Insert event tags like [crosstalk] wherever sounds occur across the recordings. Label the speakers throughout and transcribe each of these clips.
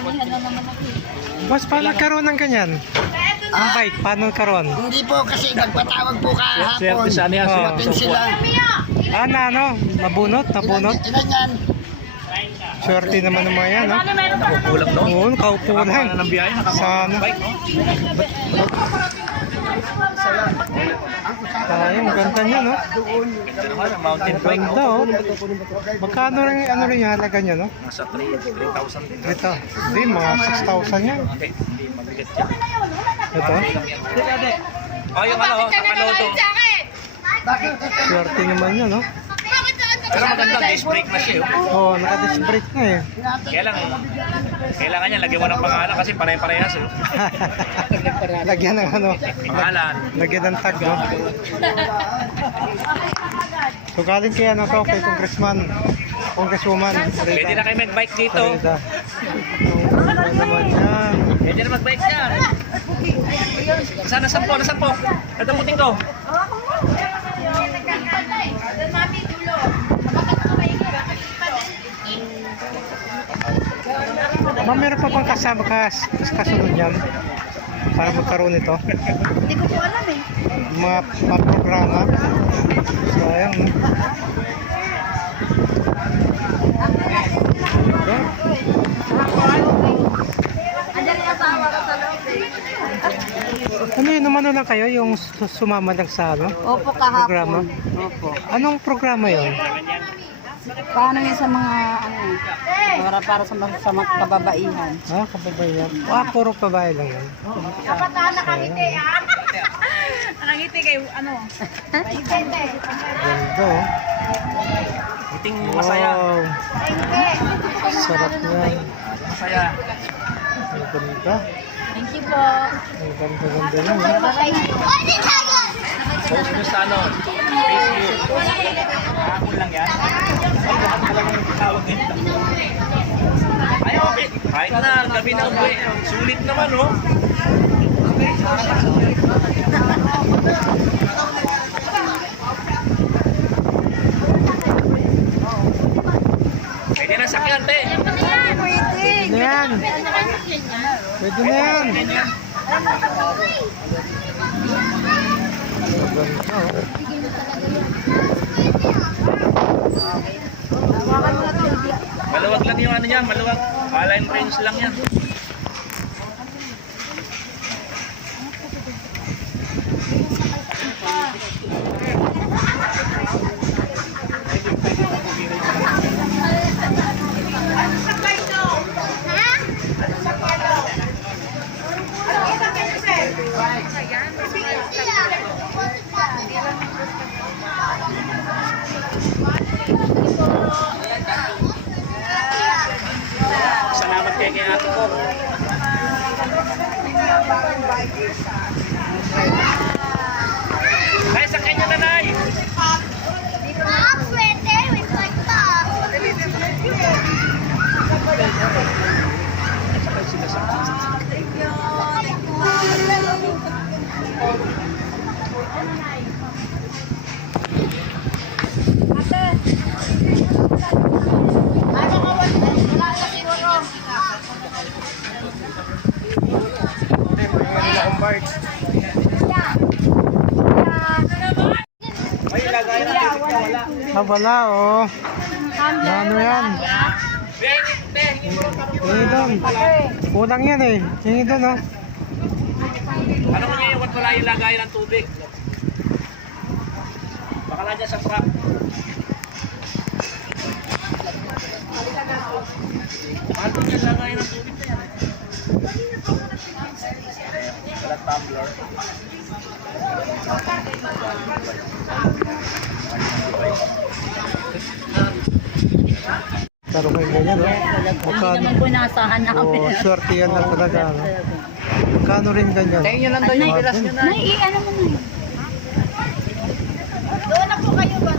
Speaker 1: Anihan na naman ako.
Speaker 2: Boss, paano nagkaroon ng ganyan? Ang bike, paano nagkaroon?
Speaker 3: Hindi po kasi nagpatawag po kahapon.
Speaker 4: Swerte sana yan,
Speaker 2: Oo.
Speaker 3: Dumating sila.
Speaker 2: Ah, na ano? Nabunot? Nabunot?
Speaker 3: Ilan, ilan yan?
Speaker 2: Swerte naman ng mga yan, ha?
Speaker 4: Kulang no?
Speaker 2: Oo, kaupo lang.
Speaker 4: Ano biyahe?
Speaker 2: Sana. Tayo, ang ganda niya, no?
Speaker 4: Mountain bike
Speaker 2: Ganda, oh. Magkano rin, ano rin yung halaga niya, no?
Speaker 4: Nasa 3 3,000 din.
Speaker 2: Ito. Hindi, mga 6,000 yan.
Speaker 4: Hindi, hindi mabigat yan.
Speaker 2: Ito.
Speaker 4: Oh, yung ano, nakalodo.
Speaker 2: Swerte naman yun, no?
Speaker 4: Pero maganda, disc brake na siya. oh.
Speaker 2: Oo, oh, naka-disc brake na eh.
Speaker 4: Kaya lang, kailangan niya lagyan mo ng pangalan kasi pare-parehas. Eh. [laughs]
Speaker 2: Lagyan ng ano,
Speaker 4: Pangalan.
Speaker 2: lagyan ng tag, no? So galing kay ano to, kay congressman, congresswoman.
Speaker 4: Pwede na kayo mag-bike dito.
Speaker 2: Rita. Naman yan?
Speaker 4: Pwede na mag-bike dyan. Saan nasan po? Nasan po? Ito puting ko.
Speaker 2: Ma'am, meron pa bang kasama kas kasunod yan? Para magkaroon ito?
Speaker 1: Hindi ko po alam eh.
Speaker 2: Mga, mga programa. So, ayan. Ano yun, umano lang kayo yung su- sumama lang sa ano?
Speaker 1: Opo
Speaker 2: Programa?
Speaker 1: kahapon. Opo.
Speaker 2: Anong programa yon?
Speaker 1: Paano yun sa mga ano para para sa mga, sa mga kababaihan.
Speaker 2: Ah, kababayan. Ah, puro babae lang yan.
Speaker 1: Dapat ah, nakangiti ah. [laughs] nakangiti kayo ano? Nakangiti.
Speaker 2: Ganda oh.
Speaker 4: Puting masaya.
Speaker 2: Wow. Sarap yan.
Speaker 4: Masaya.
Speaker 2: Ang ganda.
Speaker 1: Thank you po.
Speaker 2: Ang ganda ganda yan. eh.
Speaker 1: Bye-bye.
Speaker 4: Post nyo sa ano, Facebook. Hapon lang yan. Lahat talagang tawag nito. Ay, okay. Kahit na, gabi na uwi. Sulit naman, oh. Pwede na sakyan, te.
Speaker 1: Pwede.
Speaker 2: Pwede na yan. Pwede na yan. Ang ganda oh.
Speaker 4: Maluwag lang yung ano niya, maluwag. Maline range lang yan. Salamat kay kay ate ko. Nay, sakyan niyo na, Nay.
Speaker 2: Ah, wala oh. Ano yan? Hingi doon. Kulang yan eh. Hingi doon oh.
Speaker 4: Ano mo ngayon, wala yung lagay ng tubig? Baka lang sa truck. Ano yung lagay ng tubig na yan? Wala tumbler.
Speaker 2: Pero kayo ganyan.
Speaker 1: Hindi
Speaker 2: Magkano?
Speaker 1: naman po nasahan namin.
Speaker 2: Oh, swerte yan lang talaga. No? Magkano rin ganyan?
Speaker 4: Tingin nyo lang daw yung bilas nyo na.
Speaker 1: Nay, ano mo na Doon na po kayo ba?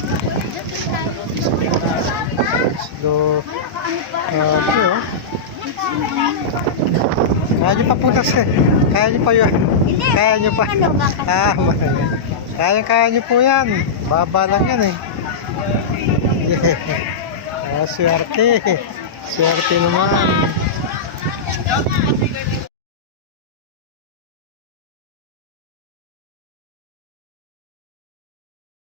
Speaker 2: So, ah, oh. Kaya nyo pa po kasi. Kaya nyo pa yun. Kaya nyo pa. Ah, kaya kaya nyo po yan. Baba lang yan eh. Yeah. [laughs] Ah, swerte. Swerte naman.